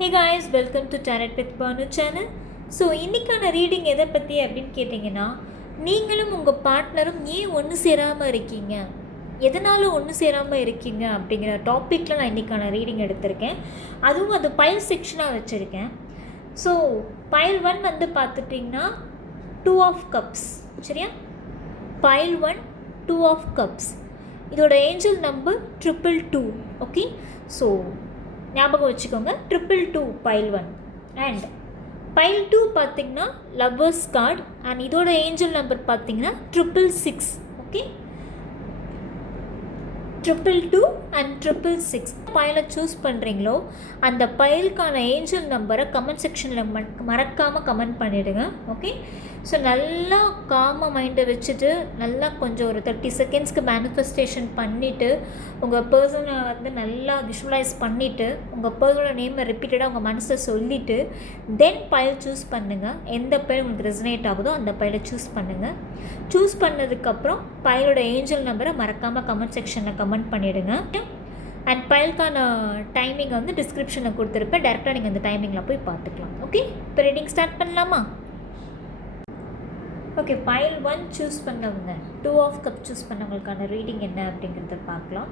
Hey guys, welcome to Tarot with Banu channel. So இன்றைக்கான reading எதை பற்றி அப்படின்னு கேட்டிங்கன்னா, நீங்களும் உங்கள் பார்ட்னரும் ஏன் ஒன்று சேராமல் இருக்கீங்க, எதனால் ஒன்று சேராமல் இருக்கீங்க அப்படிங்கிற டாப்பிக்கில் நான் இன்றைக்கான ரீடிங் எடுத்திருக்கேன். அதுவும் அது பைல் செக்ஷனாக வச்சுருக்கேன். ஸோ பைல் 1 வந்து பார்த்துட்டிங்கன்னா 2 ஆஃப் கப்ஸ், சரியா? பைல் 1 2 ஆஃப் கப்ஸ், இதோட ஏஞ்சல் நம்பர் 222. ஓகே, ஸோ ஞாபகம் வச்சுக்கோங்க, 222 பைல் 1. அண்ட் பைல் 2 பார்த்திங்கன்னா லவ்வர்ஸ் கார்டு, அண்ட் இதோட ஏஞ்சல் நம்பர் பார்த்திங்கன்னா 666. ஓகே, 222 அண்ட் 666 பைலை சூஸ் பண்ணுறீங்களோ அந்த பைலுக்கான ஏஞ்சல் நம்பரை கமெண்ட் செக்ஷனில் மறக்காமல் கமெண்ட் பண்ணிவிடுங்க. ஓகே, ஸோ நல்லா காமாக மைண்டை வச்சுட்டு நல்லா கொஞ்சம் ஒரு 30 செகண்ட்ஸ்க்கு மேனிஃபெஸ்டேஷன் பண்ணிவிட்டு உங்கள் பர்சனை வந்து நல்லா விஷுவலைஸ் பண்ணிவிட்டு உங்கள் பர்சனோட நேமை ரிப்பீட்டடாக உங்கள் மனசில் சொல்லிவிட்டு தென் பைல் சூஸ் பண்ணுங்கள். எந்த பைல் உங்களுக்கு ரெசனேட் ஆகுதோ அந்த பைலை சூஸ் பண்ணுங்கள். சூஸ் பண்ணதுக்கப்புறம் பைலோட ஏஞ்சல் நம்பரை மறக்காமல் கமெண்ட் செக்ஷனில் கமெண்ட் பண்ணிவிடுங்க. அண்ட் பைலுக்கான டைமிங் வந்து டிஸ்கிரிப்ஷனில் கொடுத்துருப்பேன், டேரெக்டாக நீங்கள் அந்த டைமிங்கில் போய் பார்த்துக்கலாம். ஓகே, இப்போ ரீடிங் ஸ்டார்ட் பண்ணலாமா? ஓகே, பைல் 1 சூஸ் பண்ணவங்க, 2 ஆஃப் கப் சூஸ் பண்ணவங்களுக்கான ரீடிங் என்ன அப்படிங்கிறத பார்க்கலாம்.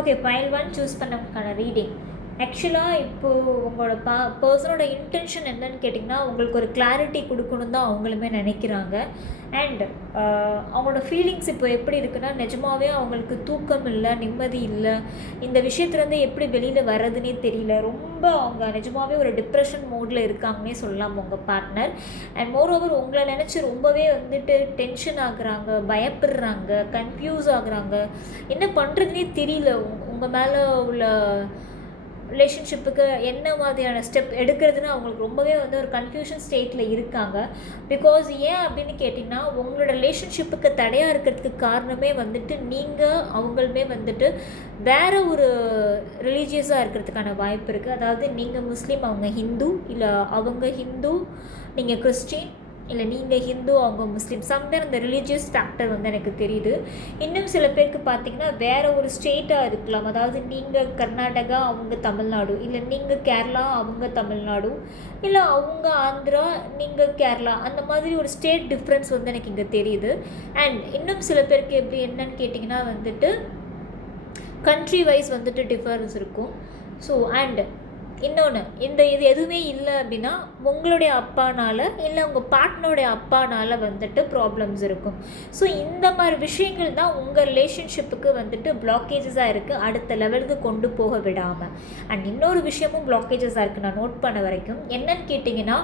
ஓகே, பைல் 1 சூஸ் பண்ணதுக்கான ரீடிங். ஆக்சுவலாக இப்போது உங்களோட பர்சனோட இன்டென்ஷன் என்னன்னு கேட்டிங்கன்னா, உங்களுக்கு ஒரு கிளாரிட்டி கொடுக்கணும் தான் அவங்களுமே நினைக்கிறாங்க. அண்ட் அவங்களோட ஃபீலிங்ஸ் இப்போ எப்படி இருக்குன்னா, நிஜமாகவே அவங்களுக்கு தூக்கம் இல்லை, நிம்மதி இல்லை, இந்த விஷயத்துலேருந்து எப்படி வெளியில் வர்றதுனே தெரியல. ரொம்ப அவங்க நிஜமாகவே ஒரு டிப்ரெஷன் மோடில் இருக்காங்கன்னே சொல்லலாம் உங்கள் பார்ட்னர். அண்ட் மோரோவர் உங்களை நினச்சி ரொம்பவே வந்துட்டு டென்ஷன் ஆகுறாங்க, பயப்படுறாங்க, கன்ஃபியூஸ் ஆகுறாங்க, என்ன பண்ணுறதுனே தெரியல. உங்கள் மேலே உள்ள ரிலேஷன்ஷிப்புக்கு என்ன மாதிரியான ஸ்டெப் எடுக்கிறதுன்னு அவங்களுக்கு ரொம்பவே வந்து ஒரு கன்ஃபியூஷன் ஸ்டேட்டில் இருக்காங்க. பிகாஸ் ஏன் அப்படின்னு கேட்டிங்கன்னா, உங்களோட ரிலேஷன்ஷிப்புக்கு தடையாக இருக்கிறதுக்கு காரணமே வந்துட்டு நீங்கள் அவங்களுமே வந்துட்டு வேறு ஒரு ரிலீஜியஸாக இருக்கிறதுக்கான வாய்ப்பு இருக்குது. அதாவது நீங்கள் முஸ்லீம், அவங்க ஹிந்து, இல்லை அவங்க ஹிந்து நீங்கள் கிறிஸ்டின், இல்லை நீங்கள் ஹிந்து அவங்க முஸ்லீம், சம்வேர் அந்த ரிலீஜியஸ் ஃபேக்டர் வந்து எனக்கு தெரியுது. இன்னும் சில பேருக்கு பார்த்திங்கன்னா வேறு ஒரு ஸ்டேட்டாக இருக்கலாம். அதாவது நீங்கள் கர்நாடகா, அவங்க தமிழ்நாடு, இல்லை நீங்கள் கேரளா, அவங்க தமிழ்நாடு, இல்லை அவங்க ஆந்திரா, நீங்கள் கேரளா, அந்த மாதிரி ஒரு ஸ்டேட் டிஃப்ரென்ஸ் வந்து எனக்கு இங்கே தெரியுது. அண்ட் இன்னும் சில பேருக்கு எப்படி என்னன்னு கேட்டிங்கன்னா வந்துட்டு கண்ட்ரி வைஸ் வந்துட்டு டிஃபரன்ஸ் இருக்கும். ஸோ அண்ட் இன்னொன்று, இது எதுவுமே இல்லை அப்படின்னா உங்களுடைய அப்பானால் இல்லை உங்கள் பார்ட்னருடைய அப்பானால் வந்துட்டு ப்ராப்ளம்ஸ் இருக்கும். ஸோ இந்த மாதிரி விஷயங்கள் தான் உங்கள் ரிலேஷன்ஷிப்புக்கு வந்துட்டு பிளாக்கேஜஸாக இருக்குது, அடுத்த லெவலுக்கு கொண்டு போக விடாமல். அண்ட் இன்னொரு விஷயமும் பிளாக்கேஜஸாக இருக்குது நான் நோட் பண்ண வரைக்கும். என்னன்னு கேட்டிங்கன்னா,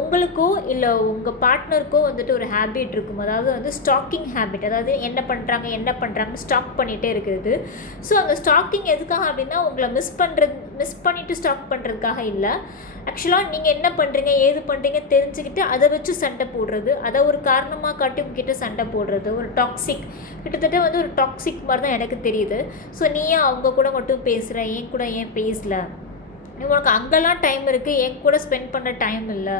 உங்களுக்கோ இல்லை உங்கள் பார்ட்னருக்கோ வந்துட்டு ஒரு ஹேபிட் இருக்கும். அதாவது வந்து ஸ்டாக்கிங் ஹேபிட், அதாவது என்ன பண்ணுறாங்கன்னு ஸ்டாக் பண்ணிகிட்டே இருக்குது. ஸோ அந்த ஸ்டாக்கிங் எதுக்காக அப்படின்னா உங்களை மிஸ் பண்ணிவிட்டு ஸ்டாக் பண்ணுறதுக்காக இல்லை. ஆக்சுவலாக நீங்கள் என்ன பண்ணுறீங்க, ஏது பண்ணுறீங்க தெரிஞ்சுக்கிட்டு அதை வச்சு சண்டை போடுறது, அதை ஒரு காரணமாக காட்டி உங்ககிட்ட சண்டை போடுறது, ஒரு டாக்ஸிக், கிட்டத்தட்ட வந்து ஒரு டாக்ஸிக் மாதிரி தான் எனக்கு தெரியுது. ஸோ நீ ஏன் அவங்க கூட மட்டும் பேசுகிற, என் கூட ஏன் பேசல, உனக்கு அங்கெல்லாம் டைம் இருக்குது, என் கூட ஸ்பெண்ட் பண்ண டைம் இல்லை,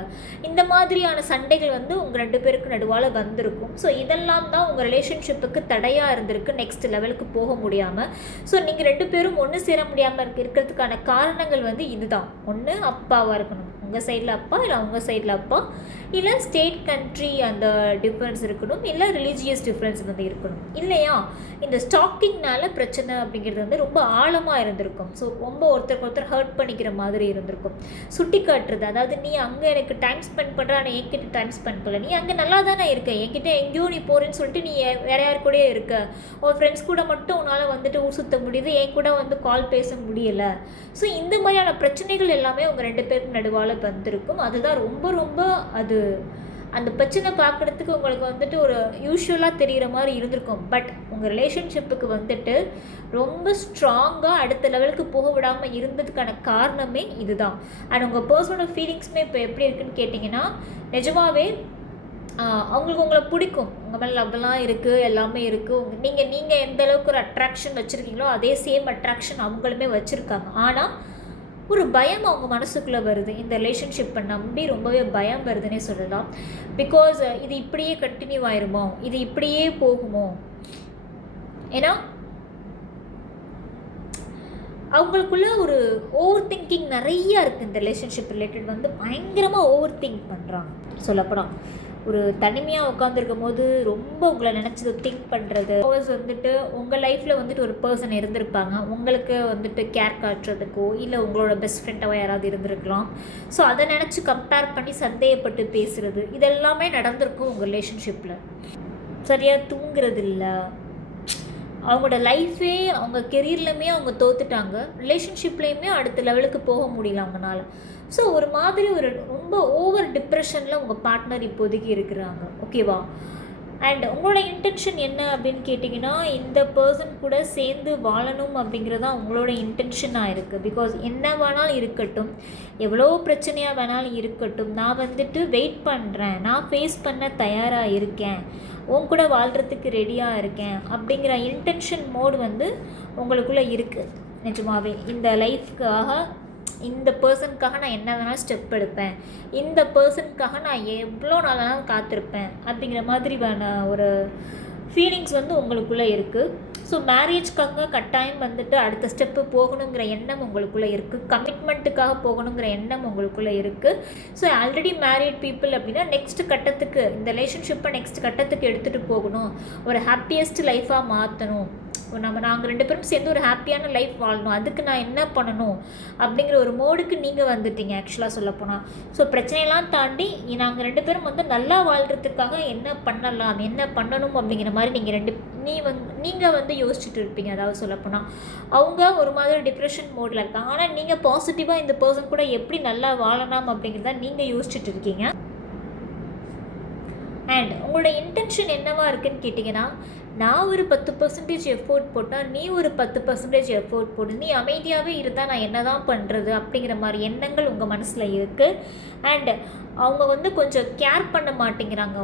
இந்த மாதிரியான சண்டைகள் வந்து உங்கள் 2 பேருக்கு நடுவால் வந்திருக்கும். ஸோ இதெல்லாம் தான் உங்கள் ரிலேஷன்ஷிப்புக்கு தடையாக இருந்திருக்கு நெக்ஸ்ட் லெவலுக்கு போக முடியாமல். ஸோ நீங்கள் 2 பேரும் ஒன்று சேர முடியாமல் இருக்கிறதுக்கான காரணங்கள் வந்து இதுதான். ஒன்று அப்பாவாக இருக்கணும், உங்கள் சைடில் அப்பா இல்லை அவங்க சைடில் அப்பா, இல்லை ஸ்டேட் கண்ட்ரி அந்த டிஃப்ரென்ஸ் இருக்கணும், இல்லை ரிலீஜியஸ் டிஃப்ரென்ஸ் வந்து இருக்கணும். இல்லையா இந்த ஸ்டாக்கிங்னால பிரச்சனை அப்படிங்கிறது வந்து ரொம்ப ஆழமாக இருந்திருக்கும். ஸோ ரொம்ப ஒருத்தருக்கு ஒருத்தர் ஹர்ட் பண்ணிக்கிற மாதிரி இருந்திருக்கும். சுட்டி காட்டுறது, அதாவது நீ அங்கே எனக்கு டைம் ஸ்பெண்ட் பண்ணுற, ஆனால் என்கிட்ட டைம் ஸ்பெண்ட் பண்ணல, நீ அங்கே நல்லா தானே இருக்க, என்கிட்ட எங்கேயோ நீ போகிறேன்னு சொல்லிட்டு நீ வேற யார் கூடயே இருக்க, ஒரு ஃப்ரெண்ட்ஸ் கூட மட்டும் உன்னால் வந்துட்டு ஊர் சுற்ற முடியுது, என் கூட வந்து கால் பேச முடியலை. ஸோ இந்த மாதிரியான பிரச்சனைகள் எல்லாமே உங்கள் 2 பேருக்கு நடுவால் வந்திருக்கும். அதுதான் ரொம்ப ரொம்ப அது அந்த பிரச்சனை பார்க்குறதுக்கு உங்களுக்கு வந்துட்டு ஒரு யூஸ்வலாக தெரிகிற மாதிரி இருந்திருக்கும். பட் உங்கள் ரிலேஷன்ஷிப்புக்கு வந்துட்டு ரொம்ப ஸ்ட்ராங்காக அடுத்த லெவலுக்கு போக விடாமல் இருந்ததுக்கான காரணமே இதுதான். அண்ட் உங்கள் பர்சனல் ஃபீலிங்ஸுமே இப்போ எப்படி இருக்குன்னு கேட்டிங்கன்னா, நிஜமாகவே அவங்களுக்கு உங்களை பிடிக்கும், உங்கள் மேலே லவ்லாம் இருக்குது, எல்லாமே இருக்குது. நீங்கள் எந்த அளவுக்கு ஒரு அட்ராக்ஷன் வச்சுருக்கீங்களோ அதே சேம் அட்ராக்ஷன் அவங்களுமே வச்சுருக்காங்க. ஆனால் ஒரு பயம் அவங்க மனசுக்குள்ளே வருது, இந்த ரிலேஷன்ஷிப்பை நம்பி ரொம்பவே பயம் வருதுன்னே சொல்லலாம். பிகாஸ் இது இப்படியே கண்டினியூ ஆயிருமோ, இது இப்படியே போகுமோ, ஏன்னா அவங்களுக்குள்ள ஒரு ஓவர் திங்கிங் நிறையா இருக்குது. இந்த ரிலேஷன்ஷிப் ரிலேட்டட் வந்து பயங்கரமாக ஓவர் திங்க் பண்ணுறாங்க. சொல்லப்போனால் ஒரு தனிமையாக உட்காந்துருக்கும் போது ரொம்ப உங்களை நினச்சது திங்க் பண்ணுறது. வந்துட்டு உங்கள் லைஃப்பில் வந்துட்டு ஒரு பர்சன் இருந்திருப்பாங்க, உங்களுக்கு வந்துட்டு கேர் காட்டுறதுக்கோ இல்லை உங்களோட பெஸ்ட் ஃப்ரெண்டாவோ யாராவது இருந்திருக்கலாம். ஸோ அதை நினச்சி கம்பேர் பண்ணி சந்தேகப்பட்டு பேசுகிறது, இதெல்லாமே நடந்திருக்கும் உங்கள் ரிலேஷன்ஷிப்பில். சரியாக தூங்குறது இல்லை, அவங்களோட லைஃபே அவங்க கெரியர்லையுமே அவங்க தோத்துட்டாங்க, ரிலேஷன்ஷிப்லேயுமே அடுத்த லெவலுக்கு போக முடியல அவங்களால. ஸோ ஒரு மாதிரி ஒரு ரொம்ப ஓவர் டிப்ரெஷனில் உங்கள் பார்ட்னர் இப்போதைக்கு இருக்கிறாங்க. ஓகேவா? அண்ட் உங்களோட இன்டென்ஷன் என்ன அப்படின்னு கேட்டிங்கன்னா, இந்த பர்சன் கூட சேர்ந்து வாழணும் அப்படிங்கிறது தான் உங்களோட இன்டென்ஷனாக இருக்குது. பிகாஸ் என்ன வேணாலும் இருக்கட்டும், எவ்வளோ பிரச்சனையாக வேணாலும் இருக்கட்டும், நான் வந்துட்டு வெயிட் பண்ணுறேன், நான் ஃபேஸ் பண்ண தயாராக இருக்கேன், உன் கூட வாழ்கிறதுக்கு ரெடியாக இருக்கேன் அப்படிங்கிற இன்டென்ஷன் மோடு வந்து உங்களுக்குள்ளே இருக்குது. நிஜமாகவே இந்த லைஃப்க்காக, இந்த பர்சனுக்காக நான் என்ன வேணாலும் ஸ்டெப் எடுப்பேன், இந்த பர்சனுக்காக நான் எவ்வளோ நாளாலும் காத்திருப்பேன் அப்படிங்கிற மாதிரி ஒரு ஃபீலிங்ஸ் வந்து உங்களுக்குள்ளே இருக்குது. ஸோ மேரேஜ்க்காக கட்டாயம் வந்துட்டு அடுத்த ஸ்டெப்பு போகணுங்கிற எண்ணம் உங்களுக்குள்ளே இருக்குது, கமிட்மெண்ட்டுக்காக போகணுங்கிற எண்ணம் உங்களுக்குள்ளே இருக்குது. ஸோ ஆல்ரெடி மேரிட் பீப்புள் அப்படின்னா நெக்ஸ்ட் கட்டத்துக்கு, இந்த ரிலேஷன்ஷிப்பை நெக்ஸ்ட் கட்டத்துக்கு எடுத்துகிட்டு போகணும், ஒரு ஹாப்பியஸ்ட் லைஃபாக மாற்றணும், நாங்கள் 2 பேரும் சேர்ந்து ஒரு ஹாப்பியான லைஃப் வாழணும், அதுக்கு நான் என்ன பண்ணணும் அப்படிங்கிற ஒரு மோடுக்கு நீங்கள் வந்துட்டீங்க ஆக்சுவலாக சொல்லப்போனால். ஸோ பிரச்சனையெல்லாம் தாண்டி நாங்கள் 2 பேரும் வந்து நல்லா வாழ்கிறதுக்காக என்ன பண்ணலாம், என்ன பண்ணணும் அப்படிங்கிற மாதிரி நீங்கள் வந்து யோசிச்சுட்டு இருப்பீங்க. அதாவது சொல்லப்போனால் அவங்க ஒரு மாதிரி டிப்ரெஷன் மோடில் இருக்காங்க, ஆனால் நீங்கள் பாசிட்டிவாக இந்த பர்சன் கூட எப்படி நல்லா வாழலாம் அப்படிங்கிறத நீங்கள் யோசிச்சுட்டு இருக்கீங்க. அண்ட் உங்களோட இன்டென்ஷன் என்னவா இருக்குன்னு கேட்டிங்கன்னா, நான் ஒரு 10% எஃபோர்ட் போட்டால் நீ ஒரு 10% எஃபோர்ட் போடு, நீ அமைதியாகவே இருந்தால் நான் என்ன தான் பண்ணுறது அப்படிங்கிற மாதிரி எண்ணங்கள் உங்கள் மனசில் இருக்குது. அண்ட் அவங்க வந்து கொஞ்சம் கேர் பண்ண மாட்டேங்கிறாங்க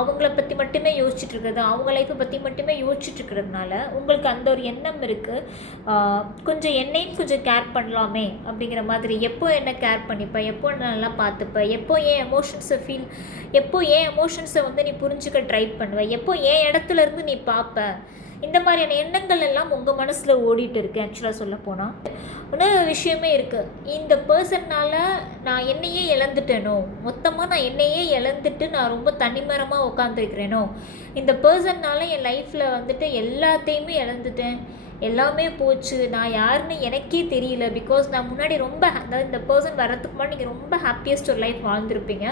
அவங்கள பற்றி மட்டுமே யோசிச்சுட்டு இருக்கிறது, அவங்க லைஃப்பை பற்றி மட்டுமே யோசிச்சுட்டு இருக்கிறதுனால உங்களுக்கு அந்த ஒரு எண்ணம் இருக்குது, கொஞ்சம் என்னையும் கொஞ்சம் கேர் பண்ணலாமே அப்படிங்கிற மாதிரி. எப்போ என்ன கேர் பண்ணிப்பேன், எப்போ நல்லா பார்த்துப்பேன், எப்போ ஏன் எமோஷன்ஸை வந்து நீ புரிஞ்சுக்க ட்ரை பண்ணுவேன், எப்போ ஏன் இடத்துல இருந்து நீ பார்ப்ப, இந்த மாதிரியான எண்ணங்கள் எல்லாம் உங்கள் மனசில் ஓடிட்டு இருக்கு. ஆக்சுவலாக சொல்ல போனால் இன்னொரு விஷயமே இருக்குது, இந்த பர்சன்னால் நான் என்னையே இழந்துட்டேனோ, மொத்தமாக நான் என்னையே இழந்துட்டு நான் ரொம்ப தனிமரமாக உட்காந்துருக்கிறேனோ, இந்த பர்சன்னால் என் லைஃப்பில் வந்துட்டு எல்லாத்தையுமே இழந்துட்டேன், எல்லாமே போச்சு, நான் யாருன்னு எனக்கே தெரியல. பிகாஸ் நான் முன்னாடி அதாவது இந்த பர்சன் வர்றதுக்கு முன்னாடி நீங்கள் ரொம்ப ஹாப்பியஸ்ட் ஒரு லைஃப் வாழ்ந்துருப்பீங்க,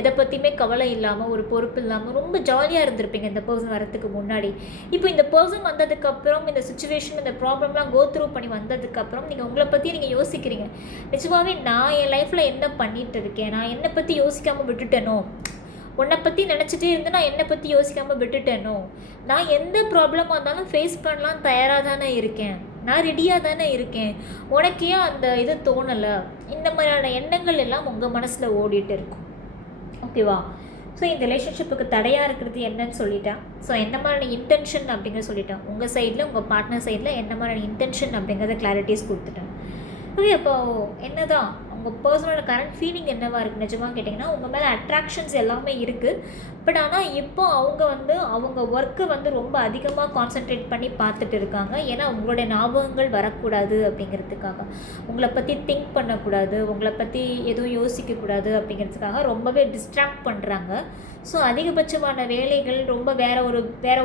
எதை பற்றியுமே கவலை இல்லாமல், ஒரு பொறுப்பு இல்லாமல் ரொம்ப ஜாலியாக இருந்திருப்பீங்க இந்த பர்சன் வரத்துக்கு முன்னாடி. இப்போ இந்த பர்சன் வந்ததுக்கப்புறம், இந்த சுச்சுவேஷன், இந்த ப்ராப்ளம்லாம் கோ த்ரூ பண்ணி வந்ததுக்கப்புறம் நீங்கள் உங்களை பற்றி நீங்கள் யோசிக்கிறீங்க, நிஜமாகவே நான் என் லைஃப்பில் என்ன பண்ணிட்டு இருக்கேன், நான் என்னை பற்றி யோசிக்காமல் விட்டுட்டேனோ, உன்னை பற்றி நினச்சிட்டே இருந்து நான் என்னை பற்றி யோசிக்காமல் விட்டுட்டேனோ, நான் எந்த ப்ராப்ளமாக இருந்தாலும் ஃபேஸ் பண்ணலாம் தயாராக தானே இருக்கேன், நான் ரெடியாக தானே இருக்கேன், உனக்கே அந்த இது தோணலை, இந்த மாதிரியான எண்ணங்கள் எல்லாம் உங்கள் மனசில் ஓடிட்டு இருக்கும். ஓகேவா? ஸோ இந்த ரிலேஷன்ஷிப்புக்கு தடையாக இருக்கிறது என்னன்னு சொல்லிட்டேன். ஸோ என்ன மாதிரியான இன்டென்ஷன் அப்படிங்கிறத சொல்லிட்டேன். உங்கள் சைடில், உங்கள் பார்ட்னர் சைடில் என்ன மாதிரியான இன்டென்ஷன் அப்படிங்கிறத கிளாரிட்டிஸ் கொடுத்துட்டேன். ஓகே, அப்போது என்ன தான் உங்கள் பர்சனோட கரண்ட் ஃபீலிங் என்னவாக இருக்குது நிஜமாக கேட்டிங்கன்னா உங்கள் மேலே அட்ராக்ஷன்ஸ் எல்லாமே இருக்குது. பட் ஆனால் இப்போ அவங்க ஒர்க்கை ரொம்ப அதிகமாக கான்சென்ட்ரேட் பண்ணி பார்த்துட்டு இருக்காங்க. ஏன்னா உங்களுடைய ஞாபகங்கள் வரக்கூடாது அப்படிங்கிறதுக்காக, உங்களை பற்றி திங்க் பண்ணக்கூடாது, உங்களை பற்றி எதுவும் யோசிக்கக்கூடாது அப்படிங்கிறதுக்காக ரொம்பவே டிஸ்ட்ராக்ட் பண்ணுறாங்க. ஸோ அதிகபட்சமான வேலைகள் ரொம்ப வேற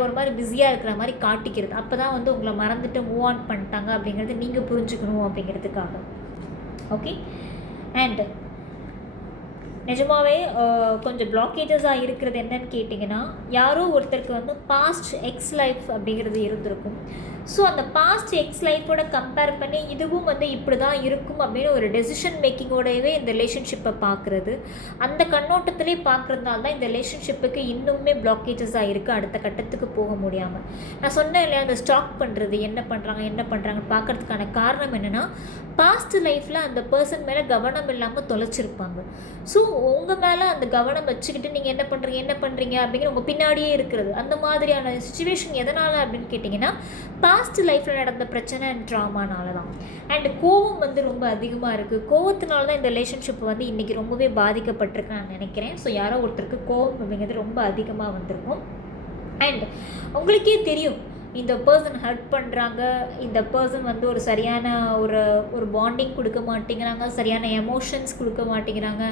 ஒரு மாதிரி பிஸியாக இருக்கிற மாதிரி காட்டிக்கிறது. அப்போ தான் உங்களை மறந்துட்டு மூவ் ஆன் பண்ணிட்டாங்க அப்படிங்கிறது நீங்கள் புரிஞ்சுக்கணும் அப்படிங்கிறதுக்காக. ஓகே. அண்ட் நிஜமாகவே கொஞ்சம் பிளாக்கேஜஸாக இருக்கிறது என்னன்னு கேட்டிங்கன்னா, யாரோ ஒருத்தருக்கு பாஸ்ட் எக்ஸ் லைஃப் அப்படிங்கிறது இருந்திருக்கும். ஸோ அந்த பாஸ்ட் எக்ஸ் லைஃபோட கம்பேர் பண்ணி இதுவும் இப்படி தான் இருக்கும் அப்படின்னு ஒரு டெசிஷன் மேக்கிங்கோடையவே இந்த ரிலேஷன்ஷிப்பை பார்க்குறது, அந்த கண்ணோட்டத்திலே பார்க்குறதுனால தான் இந்த ரிலேஷன்ஷிப்புக்கு இன்னுமே பிளாக்கேஜஸாக இருக்குது, அடுத்த கட்டத்துக்கு போக முடியாமல். நான் சொன்னேன் இல்லையா, அந்த ஸ்டாக் பண்ணுறது, என்ன பண்ணுறாங்கன்னு பார்க்குறதுக்கான காரணம் என்னென்னா, பாஸ்ட் லைஃப்பில் அந்த பர்சன் மேலே கவனம் இல்லாமல் தொலைச்சிருப்பாங்க. ஸோ உங்கள் மேலே அந்த கவனம் வச்சுக்கிட்டு நீங்கள் என்ன பண்ணுறீங்க அப்படிங்கிற உங்கள் பின்னாடியே இருக்கிறது. அந்த மாதிரியான சுச்சுவேஷன் எதனால் அப்படின்னு கேட்டிங்கன்னா, பாஸ்ட் லைஃப்பில் நடந்த பிரச்சனை அண்ட் ட்ராமானால தான். அண்ட் கோவம் ரொம்ப அதிகமாக இருக்குது. கோவத்தினால தான் இந்த ரிலேஷன்ஷிப் இன்றைக்கி ரொம்பவே பாதிக்கப்பட்டிருக்கு நான் நினைக்கிறேன். ஸோ யாரோ ஒருத்தருக்கு கோவம் அப்படிங்கிறது ரொம்ப அதிகமாக வந்திருக்கும். அண்ட் உங்களுக்கே தெரியும், இந்த பர்சன் ஹர்ட் பண்ணுறாங்க, இந்த பர்சன் ஒரு சரியான ஒரு பாண்டிங் கொடுக்க மாட்டேங்கிறாங்க, சரியான எமோஷன்ஸ் கொடுக்க மாட்டேங்கிறாங்க,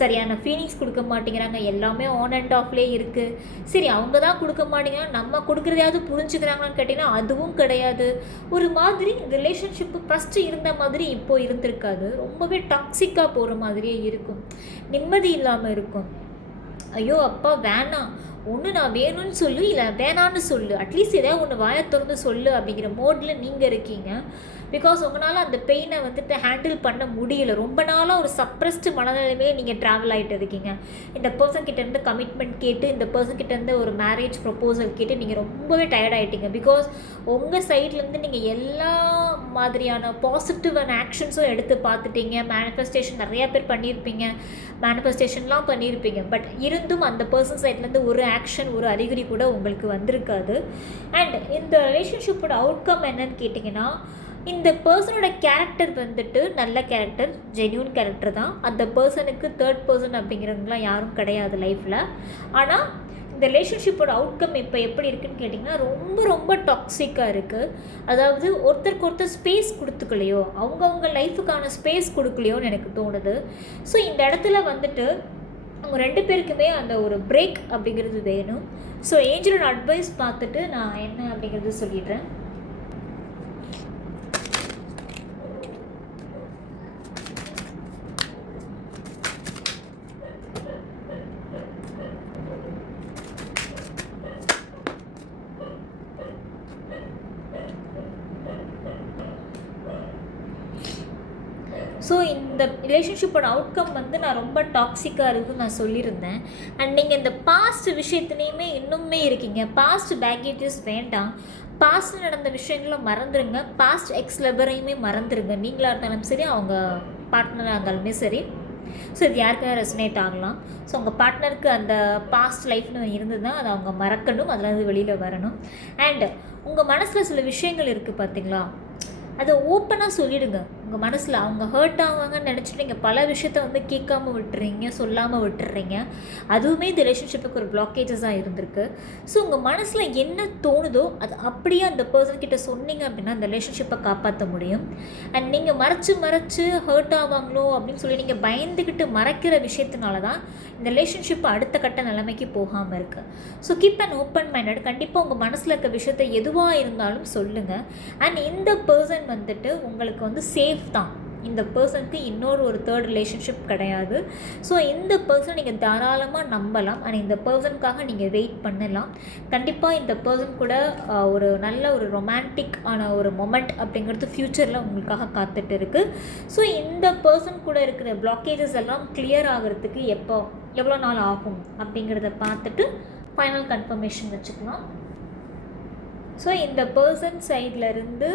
சரியான ஃபீலிங்ஸ் கொடுக்க மாட்டேங்கிறாங்க, எல்லாமே ஆன் அண்ட் ஆஃப்லேயே இருக்குது. சரி, அவங்க தான் கொடுக்க மாட்டேங்கிறாங்க, நம்ம கொடுக்குறதையாவது புரிஞ்சுக்கிறாங்கன்னு கேட்டிங்கன்னா அதுவும் கிடையாது. ஒரு மாதிரி ரிலேஷன்ஷிப்பு ஃபஸ்ட்டு இருந்த மாதிரி இப்போது இருந்திருக்காது. ரொம்பவே டாக்ஸிக்காக போகிற மாதிரியே இருக்கும், நிம்மதி இல்லாமல் இருக்கும். ஐயோ அப்பா வேணாம், ஒன்று நான் வேணும்னு சொல்லு, இல்லை வேணான்னு சொல்லு, அட்லீஸ்ட் ஏதாவது ஒன்று வாயை திறந்து சொல்லு அப்படிங்கிற மோடில் நீங்கள் இருக்கீங்க. பிகாஸ் உங்களால் அந்த பெயினை ஹேண்டில் பண்ண முடியல. ரொம்ப நாளாக ஒரு சப்ரெஸ்டு மனநிலைமையே நீங்கள் ட்ராவல் ஆகிட்டு இருக்கீங்க. இந்த பர்சன் கிட்டேருந்து கமிட்மெண்ட் கேட்டு, இந்த பர்சன் கிட்டேருந்து ஒரு மேரேஜ் ப்ரப்போசல் கேட்டு நீங்கள் ரொம்பவே டயர்ட் ஆகிட்டீங்க. பிகாஸ் உங்கள் சைட்லேருந்து நீங்கள் எல்லா மாதிரியான பாசிட்டிவான ஆக்ஷன்ஸும் எடுத்து பார்த்துட்டீங்க. மேனிஃபெஸ்டேஷன் நிறையா பேர் பண்ணியிருப்பீங்க, மேனிஃபெஸ்டேஷன்லாம் பண்ணியிருப்பீங்க. பட் இருந்தும் அந்த பர்சன் சைட்லேருந்து ஒரு ஆக்ஷன், ஒரு அறிகுறி கூட உங்களுக்கு வந்திருக்காது. அண்ட் இந்த ரிலேஷன்ஷிப்போட அவுட்கம் என்னன்னு கேட்டிங்கன்னா, இந்த பர்சனோட கேரக்டர் நல்ல கேரக்டர், ஜென்யூன் கேரக்டர் தான். அந்த பர்சனுக்கு தேர்ட் பர்சன் அப்படிங்கிறவங்களாம் யாரும் கிடையாது லைஃப்பில். ஆனால் இந்த ரிலேஷன்ஷிப்போட அவுட்கம் இப்போ எப்படி இருக்குதுன்னு கேட்டிங்கன்னா, ரொம்ப ரொம்ப டாக்ஸிக்காக இருக்குது. அதாவது ஒருத்தருக்கு ஒருத்தர் ஸ்பேஸ் கொடுத்துக்கலையோ, அவங்கவுங்க லைஃபுக்கான ஸ்பேஸ் கொடுக்கலையோன்னு எனக்கு தோணுது. ஸோ இந்த இடத்துல அவங்க ரெண்டு பேருக்குமே அந்த ஒரு பிரேக் அப்படிங்கிறது வேணும். ஸோ ஏஞ்சலோட அட்வைஸ் பார்த்துட்டு நான் என்ன அப்படிங்கிறது சொல்லிடுறேன். ஸோ இந்த ரிலேஷன்ஷிப்போட அவுட்கம் நான் ரொம்ப டாக்ஸிக்காக இருக்குன்னு நான் சொல்லியிருந்தேன். அண்ட் நீங்கள் இந்த பாஸ்ட் விஷயத்துலேயுமே இன்னுமே இருக்கீங்க. பாஸ்ட் பேக்கேஜஸ் வேண்டாம், பாஸ்ட் நடந்த விஷயங்களும் மறந்துடுங்க, பாஸ்ட் எக்ஸ் லவரையுமே மறந்துடுங்க. நீங்களாக இருந்தாலும் சரி, அவங்க பார்ட்னராக இருந்தாலுமே சரி. ஸோ இது யாருக்காக ரெசனேட் ஆகலாம். ஸோ உங்கள் பார்ட்னருக்கு அந்த பாஸ்ட் லைஃப்னு இருந்ததுன்னா அதை அவங்க மறக்கணும், அதில் வெளியில் வரணும். அண்ட் உங்கள் மனசில் சில விஷயங்கள் இருக்குது பார்த்தீங்களா, அதை ஓப்பனாக சொல்லிவிடுங்க. உங்கள் மனசில் அவங்க ஹர்ட் ஆவாங்கன்னு நினச்சிட்டு நீங்கள் பல விஷயத்த கேட்காம விட்டுறீங்க, சொல்லாமல் விட்டுறீங்க. அதுவுமே இந்த ரிலேஷன்ஷிப்புக்கு ஒரு பிளாக்கேஜஸாக இருந்திருக்கு. ஸோ உங்கள் மனசில் என்ன தோணுதோ அது அப்படியே அந்த பர்சன்கிட்ட சொன்னீங்க அப்படின்னா அந்த ரிலேஷன்ஷிப்பை காப்பாற்ற முடியும். அண்ட் நீங்கள் மறைச்சு ஹர்ட் ஆவாங்களோ அப்படின்னு சொல்லி நீங்கள் பயந்துக்கிட்டு மறைக்கிற விஷயத்தினால தான் இந்த ரிலேஷன்ஷிப் அடுத்த கட்ட நிலைமைக்கு போகாமல் இருக்குது. So keep and open minded. கண்டிப்பாக உங்கள் மனசில் இருக்க விஷயத்தை எதுவாக இருந்தாலும் சொல்லுங்கள். அண்ட் இந்த பர்சன் உங்களுக்கு சேஃப் தான். இந்த பர்சனுக்கு ஒரு தேர்ட் ரிலேஷன்ஷிப் கிடையாது. ஸோ இந்த பர்சன் நீங்கள் தாராளமாக நம்பலாம். அண்ட் இந்த பர்சனுக்காக நீங்கள் வெயிட் பண்ணலாம். கண்டிப்பாக இந்த பர்சன் கூட ஒரு நல்ல ஒரு ரொமான்டிக் ஆன ஒரு மொமெண்ட் அப்படிங்கிறது ஃப்யூச்சரில் உங்களுக்காக காத்துட்டு இருக்குது. ஸோ இந்த பர்சன் கூட இருக்கிற பிளாக்கேஜஸ் எல்லாம் கிளியர் ஆகிறதுக்கு எவ்வளோ நாள் ஆகும் அப்படிங்கிறத பார்த்துட்டு ஃபைனல் கன்ஃபர்மேஷன் வச்சுக்கலாம். ஸோ இந்த பர்சன் சைட்லேருந்து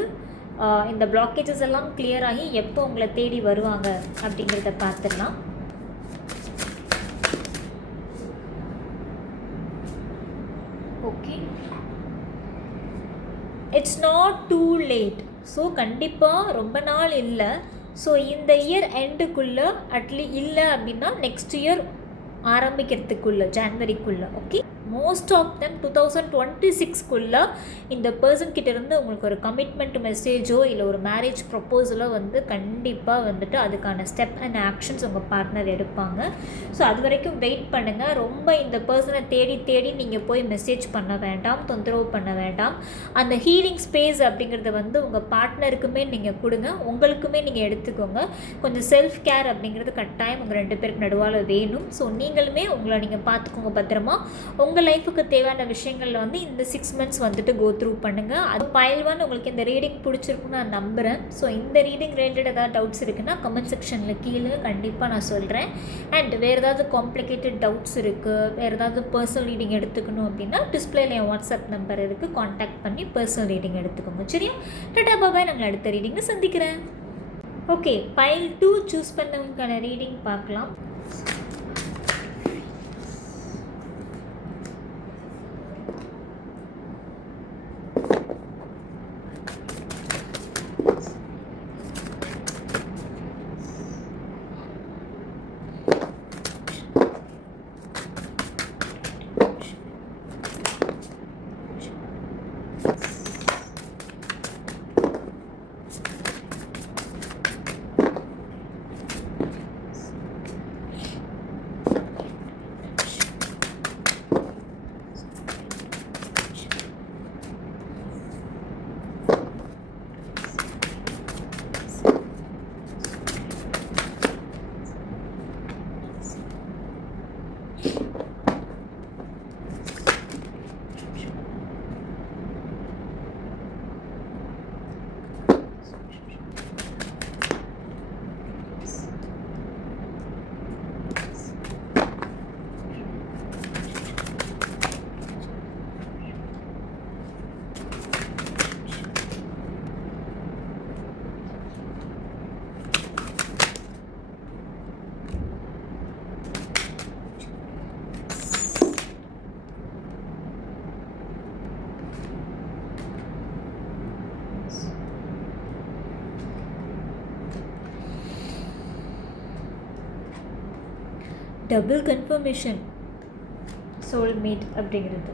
இந்த பிளாக்கேஜஸ் எல்லாம் கிளியர் ஆகி எப்போ உங்களை தேடி வருவாங்க அப்படிங்கிறத பார்த்துடலாம். Okay, it's not too late. So கண்டிப்பாக ரொம்ப நாள் இல்லை. ஸோ இந்த இயர் எண்டுக்குள்ளே இல்லை அப்படின்னா நெக்ஸ்ட் இயர் ஆரம்பிக்கிறதுக்குள்ளே ஜான்வரிக்குள்ளே. ஓகே, மோஸ்ட் ஆஃப் தெம் 2026 இந்த பர்சன்கிட்ட இருந்து உங்களுக்கு ஒரு கமிட்மெண்ட் மெசேஜோ இல்லை ஒரு மேரேஜ் ப்ரப்போசலோ வந்து கண்டிப்பாக வந்துட்டு அதுக்கான ஸ்டெப் அண்ட் ஆக்ஷன்ஸ் உங்கள் பார்ட்னர் எடுப்பாங்க. ஸோ அது வரைக்கும் வெயிட் பண்ணுங்கள். ரொம்ப இந்த பர்சனை தேடி தேடி நீங்கள் போய் மெசேஜ் பண்ண வேண்டாம், தொந்தரவு பண்ண வேண்டாம். அந்த ஹீலிங் ஸ்பேஸ் அப்படிங்கிறத வந்து உங்கள் பார்ட்னருக்குமே நீங்கள் கொடுங்க, உங்களுக்குமே நீங்கள் எடுத்துக்கோங்க. கொஞ்சம் செல்ஃப் கேர் அப்படிங்கிறது கட்டாயம் உங்கள் 2 பேருக்கு நடுவால் வேணும். ஸோ நீங்களுமே உங்களை நீங்கள் பார்த்துக்கோங்க பத்திரமா. உங்கள் லைஃபுக்கு தேவையான விஷயங்களில் வந்து இந்த 6 months வந்துட்டு கோ த்ரூ பண்ணுங்கள். அது Pile 1 உங்களுக்கு இந்த ரீடிங் பிடிச்சிருக்குன்னு நான் நம்புகிறேன். ஸோ இந்த ரீடிங் ரிலேட்டட் ஏதாவது டவுட்ஸ் இருக்குன்னா கமெண்ட் செக்ஷனில் கீழே கண்டிப்பாக நான் சொல்கிறேன். அண்ட் வேறு ஏதாவது காம்ப்ளிகேட்டட் டவுட்ஸ் இருக்குது, வேறு ஏதாவது பர்சனல் ரீடிங் எடுத்துக்கணும் அப்படின்னா டிஸ்பிளேல என் வாட்ஸ்அப் நம்பர் இருக்குது, காண்டாக்ட் பண்ணி பர்சனல் ரீடிங் எடுத்துக்கோங்க. சரியா? டாடா பாபாய், நாங்கள் அடுத்த ரீடிங்கை சந்திக்கிறேன். ஓகே, Pile 2 சூஸ் பண்ணவங்களுக்கான ரீடிங் பார்க்கலாம். டபுள் கன்ஃபர்மேஷன் சோல்மேட் அப்படிங்கிறது.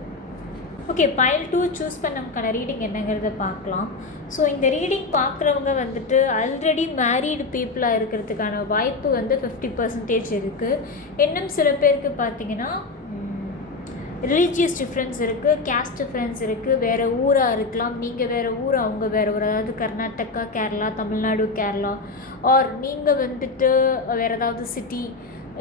ஓகே, Pile 2 சூஸ் பண்ணவங்களுக்கான ரீடிங் என்னங்கிறத பார்க்கலாம். ஸோ இந்த ரீடிங் பார்க்குறவங்க வந்துட்டு ஆல்ரெடி மேரீடு பீப்புளாக இருக்கிறதுக்கான வாய்ப்பு வந்து 50% இருக்குது. இன்னும் சில பேருக்கு பார்த்திங்கன்னா ரிலீஜியஸ் டிஃப்ரென்ஸ் இருக்குது, கேஸ்ட் டிஃப்ரென்ஸ் இருக்குது, வேறு ஊராக இருக்கலாம், நீங்கள் வேறு ஊர் அவங்க வேறு ஊர், அதாவது கர்நாடகா கேரளா, தமிழ்நாடு கேரளா, ஆர் நீங்கள் வந்துட்டு வேறு ஏதாவது சிட்டி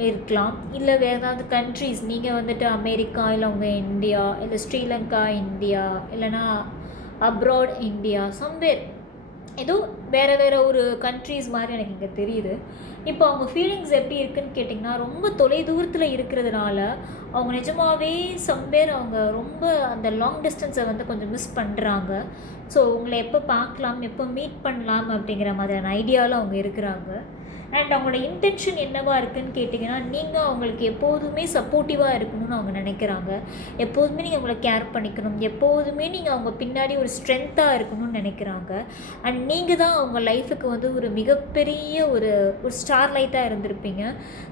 இருக்கலாம், இல்லை வேறு ஏதாவது கண்ட்ரீஸ், நீங்கள் வந்துட்டு அமெரிக்கா, இல்லை அவங்க இந்தியா, இல்லை ஸ்ரீலங்கா இந்தியா, இல்லைனா அப்ராட் இந்தியா, சம்வேர் ஏதோ வேறு ஒரு கண்ட்ரீஸ் மாதிரி எனக்கு இங்கே தெரியுது. இப்போ அவங்க ஃபீலிங்ஸ் எப்படி இருக்குதுன்னு கேட்டிங்கன்னா, ரொம்ப தொலைதூரத்தில் இருக்கிறதுனால அவங்க நிஜமாகவே சம்வேர் அவங்க ரொம்ப அந்த லாங் டிஸ்டன்ஸை வந்து கொஞ்சம் மிஸ் பண்ணுறாங்க. ஸோ உங்களை எப்போ பார்க்கலாம், எப்போ மீட் பண்ணலாம் அப்படிங்கிற மாதிரியான ஐடியாவில் அவங்க இருக்கிறாங்க. அண்ட் அவங்களோட இன்டென்ஷன் என்னவாக இருக்குதுன்னு கேட்டிங்கன்னா, நீங்கள் அவங்களுக்கு எப்போதுமே சப்போர்ட்டிவாக இருக்கணும்னு அவங்க நினைக்கிறாங்க. எப்போதுமே நீங்கள் அவங்கள கேர் பண்ணிக்கணும், எப்போதுமே நீங்கள் அவங்க பின்னாடி ஒரு ஸ்ட்ரென்த்தாக இருக்கணும்னு நினைக்கிறாங்க. அண்ட் நீங்கள் தான் அவங்க லைஃபுக்கு வந்து ஒரு மிகப்பெரிய ஒரு ஸ்டார் லைட்டாக இருந்திருப்பீங்க.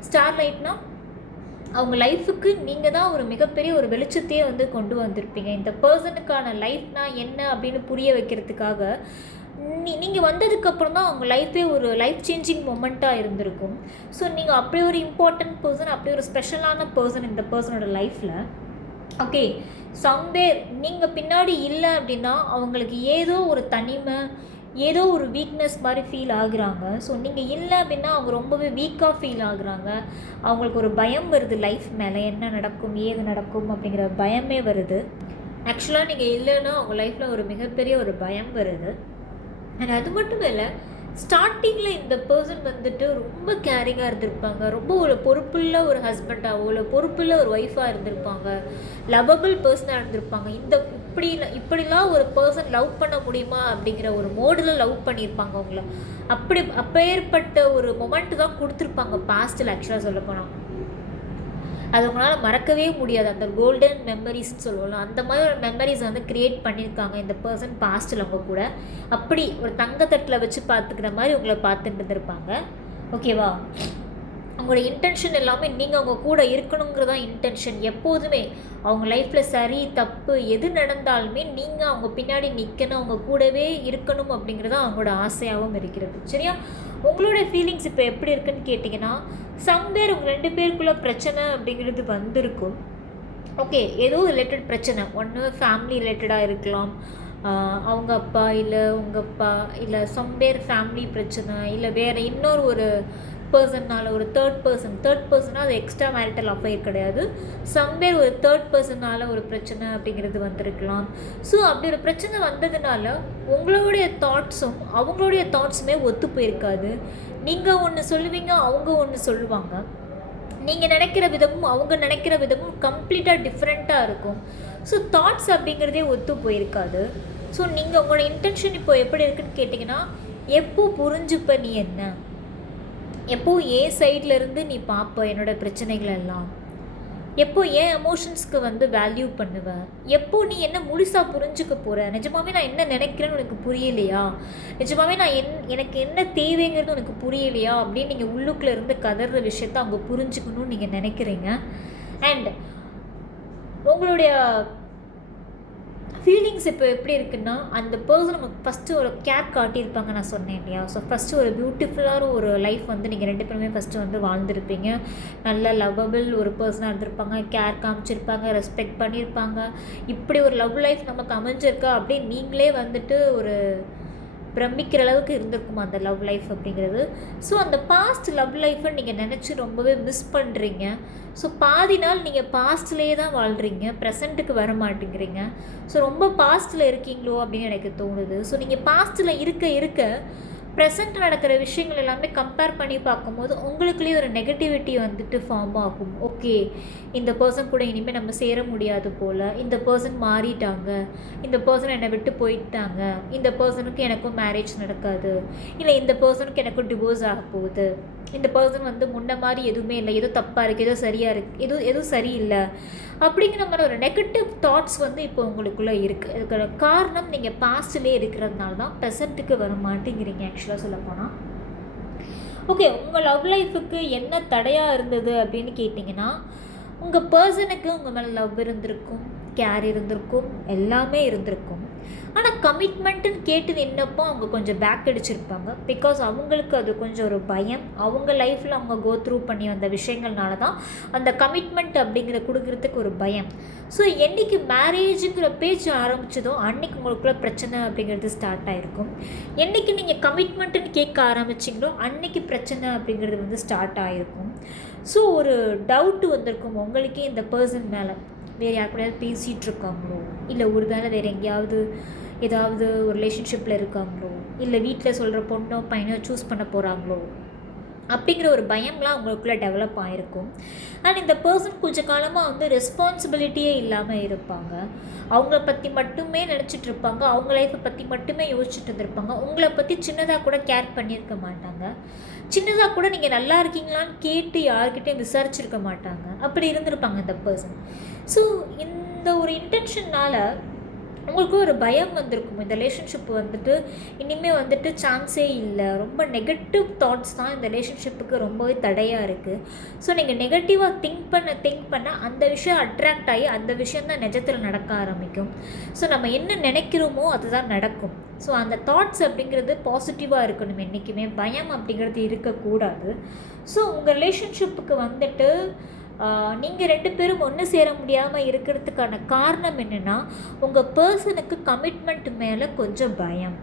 ஸ்டார் லைட்னால் அவங்க லைஃபுக்கு நீங்கள் தான் ஒரு மிகப்பெரிய ஒரு வெளிச்சத்தையே வந்து கொண்டு வந்திருப்பீங்க. இந்த பர்சனுக்கான லைஃப்னால் என்ன அப்படின்னு புரிய வைக்கிறதுக்காக நீங்கள் வந்ததுக்கப்புறம் தான் அவங்க லைஃபே ஒரு லைஃப் சேஞ்சிங் மொமெண்ட்டாக இருந்திருக்கும். ஸோ நீங்கள் அப்படி ஒரு இம்பார்ட்டண்ட் பர்சன், அப்படி ஒரு ஸ்பெஷலான பர்சன் இந்த பர்சனோட லைஃப்பில். ஓகே, சம்வேர் நீங்கள் பின்னாடி இல்லை அப்படின்னா அவங்களுக்கு ஏதோ ஒரு தனிமை, ஏதோ ஒரு வீக்னஸ் மாதிரி ஃபீல் ஆகுறாங்க. ஸோ நீங்கள் இல்லை அப்படின்னா அவங்க ரொம்பவே வீக்காக ஃபீல் ஆகுறாங்க. அவங்களுக்கு ஒரு பயம் வருது லைஃப் மேலே, என்ன நடக்கும் ஏது நடக்கும் அப்படிங்கிற பயமே வருது. ஆக்சுவலாக நீங்கள் இல்லைன்னா அவங்க லைஃப்பில் ஒரு மிகப்பெரிய ஒரு பயம் வருது. அண்ட் அது மட்டும் இல்லை, ஸ்டார்டிங்கில் இந்த பர்சன் வந்துட்டு ரொம்ப கேரிங்காக இருந்திருப்பாங்க, ரொம்ப ஒரு பொறுப்புள்ள ஒரு ஹஸ்பண்டாகவோ இல்லை பொறுப்புள்ள ஒரு ஒய்ஃபாக இருந்திருப்பாங்க, லவ்வபிள் பர்சனாக இருந்திருப்பாங்க. இப்படிலாம் ஒரு பர்சன் லவ் பண்ண முடியுமா அப்படிங்கிற ஒரு மோடில் லவ் பண்ணியிருப்பாங்க அவங்கள. அப்பேற்பட்ட ஒரு மொமெண்ட் தான் கொடுத்துருப்பாங்க பாஸ்டில் ஆக்சுவலாக சொல்லப்போனால். அது உங்களால் மறக்கவே முடியாது. அந்த கோல்டன் மெமரிஸ்ன்னு சொல்லுவோம்ல, அந்த மாதிரி ஒரு மெமரிஸ் வந்து க்ரியேட் பண்ணியிருக்காங்க இந்த பர்சன் பாஸ்ட்டில் அவங்க கூட. அப்படி ஒரு தங்கத்தட்டில் வச்சு பார்த்துக்கிற மாதிரி உங்களை பார்த்துட்டு இருந்திருப்பாங்க. ஓகேவா? அவங்களோட இன்டென்ஷன் எல்லாமே நீங்கள் அவங்க கூட இருக்கணுங்கிறது தான் இன்டென்ஷன் எப்போதுமே. அவங்க லைஃப்பில் சரி தப்பு எது நடந்தாலுமே நீங்கள் அவங்க பின்னாடி நிற்கணும், அவங்க கூடவே இருக்கணும் அப்படிங்கிறது தான் அவங்களோட ஆசையாகவும் இருக்கிறது. சரியா? உங்களோட ஃபீலிங்ஸ் இப்போ எப்படி இருக்குன்னு கேட்டிங்கன்னா, சம்வேர் உங்கள் 2 பேருக்குள்ளே பிரச்சனை அப்படிங்கிறது வந்திருக்கும். ஓகே, ஏதோ ரிலேட்டட் பிரச்சனை, ஒன்று ஃபேமிலி ரிலேட்டடாக இருக்கலாம், அவங்க அப்பா இல்லை உங்கள் அப்பா, இல்லை சம்வேர் ஃபேமிலி பிரச்சனை, இல்லை வேறு இன்னொரு ஒரு பர்சன்னால், ஒரு தேர்ட் பர்சனாக அது எக்ஸ்ட்ரா மேரிட்டல் அஃபேர் கிடையாது, சம்வேர் ஒரு தேர்ட் பர்சனால் ஒரு பிரச்சனை அப்படிங்கிறது வந்திருக்கலாம். ஸோ அப்படி ஒரு பிரச்சனை வந்ததுனால உங்களுடைய தாட்ஸும் அவங்களுடைய தாட்ஸுமே ஒத்து போயிருக்காது. நீங்கள் ஒன்று சொல்லுவீங்க, அவங்க ஒன்று சொல்லுவாங்க. நீங்கள் நினைக்கிற விதமும் அவங்க நினைக்கிற விதமும் கம்ப்ளீட்டாக டிஃப்ரெண்ட்டாக இருக்கும். ஸோ தாட்ஸ் அப்படிங்கிறதே ஒத்து போயிருக்காது. ஸோ நீங்கள் உங்களோட இன்டென்ஷன் இப்போ எப்படி இருக்குன்னு கேட்டிங்கன்னா, எப்போ புரிஞ்சுப்ப நீ என்ன, எப்போ ஏன் சைட்லேருந்து நீ பார்ப்ப என்னோடய பிரச்சனைகள் எல்லாம், எப்போ ஏன் எமோஷன்ஸ்க்கு வந்து வேல்யூ பண்ணுவேன், எப்போ நீ என்ன முழுசாக புரிஞ்சுக்க போகிற, நிஜமாவே நான் என்ன நினைக்கிறேன்னு உனக்கு புரியலையா, நிஜமாவே நான் எனக்கு என்ன தேவைங்கிறது உனக்கு புரியலையா அப்படின்னு நீங்கள் உள்ளுக்குள்ளே இருந்து கதற விஷயத்த அவங்க புரிஞ்சுக்கணும்னு நீங்கள் நினைக்கிறீங்க. அண்ட் உங்களுடைய ஃபீலிங்ஸ் இப்போ எப்படி இருக்குன்னா, அந்த பர்சன் நமக்கு ஃபஸ்ட்டு ஒரு கேர் காட்டியிருப்பாங்க, நான் சொன்னேன் இல்லையா? ஸோ ஃபஸ்ட்டு ஒரு பியூட்டிஃபுல்லான ஒரு லைஃப் வந்து நீங்கள் 2 பேருமே ஃபஸ்ட்டு வந்து வாழ்ந்துருப்பீங்க. நல்ல லவ்வபிள் ஒரு பர்சனாக இருந்திருப்பாங்க, கேர் காமிச்சிருப்பாங்க, ரெஸ்பெக்ட் பண்ணியிருப்பாங்க. இப்படி ஒரு லவ் லைஃப் நமக்கு அமைஞ்சிருக்கா அப்படின்னு நீங்களே வந்துட்டு ஒரு பிரமிக்கிற அளவுக்கு இருந்திருக்குமா அந்த லவ் லைஃப் அப்படிங்கிறது. ஸோ அந்த பாஸ்ட் லவ் லைஃப்பை நீங்கள் நினச்சி ரொம்பவே மிஸ் பண்ணுறீங்க. ஸோ பாதி நாள் நீங்கள் பாஸ்ட்லேயே தான் வாழ்கிறீங்க, ப்ரெசண்ட்டுக்கு வர மாட்டேங்கிறீங்க. ஸோ ரொம்ப பாஸ்ட்டில் இருக்கீங்களோ அப்படின்னு எனக்கு தோணுது. ஸோ நீங்கள் பாஸ்ட்டில் இருக்க ப்ரெசண்ட் நடக்கிற விஷயங்கள் எல்லாமே கம்பேர் பண்ணி பார்க்கும்போது உங்களுக்குள்ளேயே ஒரு நெகட்டிவிட்டி வந்துட்டு ஃபார்ம் ஆகும். ஓகே, இந்த பர்சன் கூட இனிமேல் நம்ம சேர முடியாது போல், இந்த பர்சன் மாறிட்டாங்க, இந்த பர்சன் என்னை விட்டு போயிட்டாங்க, இந்த பர்சனுக்கு எனக்கும் மேரேஜ் நடக்காது, இல்லை இந்த பர்சனுக்கு எனக்கும் டிவோர்ஸ் ஆக போகுது, இந்த பர்சன் வந்து முன்ன மாதிரி எதுவுமே இல்லை, ஏதோ தப்பாக இருக்குது, ஏதோ சரியாக இருக்குது, எதுவும் சரியில்லை அப்படிங்கிற மாதிரி ஒரு நெகட்டிவ் தாட்ஸ் வந்து இப்போ உங்களுக்குள்ளே இருக்குது. இதுக்கு காரணம் நீங்கள் பாஸ்ட்லேயே இருக்கிறதுனால தான் ப்ரெசண்ட்டுக்கு வர மாட்டேங்கிறீங்க ஆக்சுவலாக சொல்லப்போனால். ஓகே, உங்கள் லவ் லைஃபுக்கு என்ன தடையாக இருந்தது அப்படின்னு கேட்டிங்கன்னா, உங்கள் பர்சனுக்கு உங்கள் மேலே லவ் இருந்திருக்கும், கேர் இருந்திருக்கும், எல்லாமே இருந்திருக்கும். ஆனால் கமிட்மெண்ட்டுன்னு கேட்டு நின்னப்போ அவங்க கொஞ்சம் பேக் அடிச்சிருப்பாங்க. பிகாஸ் அவங்களுக்கு அது கொஞ்சம் ஒரு பயம், அவங்க லைஃப்பில் அவங்க கோ த்ரூ பண்ணி வந்த விஷயங்கள்னால தான் அந்த கமிட்மெண்ட் அப்படிங்கிற கொடுக்குறதுக்கு ஒரு பயம். ஸோ என்றைக்கு மேரேஜுங்கிற பேச்சு ஆரம்பித்ததோ அன்றைக்கி உங்களுக்குள்ள பிரச்சனை அப்படிங்கிறது ஸ்டார்ட் ஆகிருக்கும். என்றைக்கு நீங்கள் கமிட்மெண்ட்டுன்னு கேட்க ஆரம்பிச்சிங்களோ அன்றைக்கி பிரச்சனை அப்படிங்கிறது வந்து ஸ்டார்ட் ஆகிருக்கும். ஸோ ஒரு டவுட்டு வந்திருக்கும் உங்களுக்கே இந்த பர்சன் மேலே, வேறு யார் கூடயாவது பேசிகிட்டு இருக்காங்களோ, இல்லை ஒரு வேளை வேறு எங்கேயாவது ஏதாவது ஒரு ரிலேஷன்ஷிப்பில் இருக்காங்களோ, இல்லை வீட்டில் சொல்கிற பொண்ணோ பையனோ சூஸ் பண்ண போகிறாங்களோ அப்படிங்கிற ஒரு பயம்லாம் அவங்களுக்குள்ளே டெவலப் ஆகிருக்கும். அண்ட் இந்த பர்சன் கொஞ்சம் காலமாக வந்து ரெஸ்பான்சிபிலிட்டியே இல்லாமல் இருப்பாங்க. அவங்கள பற்றி மட்டுமே நினச்சிட்டு இருப்பாங்க, அவங்க லைஃப்பை பற்றி மட்டுமே யோசிச்சுட்டு இருந்திருப்பாங்க. உங்களை பற்றி சின்னதாக கூட கேர் பண்ணியிருக்க மாட்டாங்க. சின்னதாக கூட நீங்கள் நல்லா இருக்கீங்களான்னு கேட்டு யார்கிட்டையும் விசாரிச்சிருக்க மாட்டாங்க. அப்படி இருந்திருப்பாங்க இந்த பர்சன். ஸோ இந்த ஒரு இன்டென்ஷன்னால் உங்களுக்கு ஒரு பயம் வந்திருக்கும். இந்த ரிலேஷன்ஷிப் வந்துட்டு இனிமேல் வந்துட்டு சான்ஸே இல்லை, ரொம்ப நெகட்டிவ் தாட்ஸ் தான் இந்த ரிலேஷன்ஷிப்புக்கு ரொம்பவே தடையாக இருக்குது. ஸோ நீங்கள் நெகட்டிவாக திங்க் பண்ண அந்த விஷயம் அட்ராக்ட் ஆகி அந்த விஷயந்தான் நிஜத்தில் நடக்க ஆரம்பிக்கும். ஸோ நம்ம என்ன நினைக்கிறோமோ அதுதான் நடக்கும். ஸோ அந்த தாட்ஸ் அப்படிங்கிறது பாசிட்டிவாக இருக்கணும் என்றைக்குமே, பயம் அப்படிங்கிறது இருக்கக்கூடாது. ஸோ உங்கள் ரிலேஷன்ஷிப்புக்கு வந்துட்டு நீங்கள் 2 பேரும் ஒன்று சேர முடியாமல் இருக்கிறதுக்கான காரணம் என்னென்னா, உங்கள் பர்சனுக்கு கமிட்மெண்ட் மேலே கொஞ்சம் பயம்,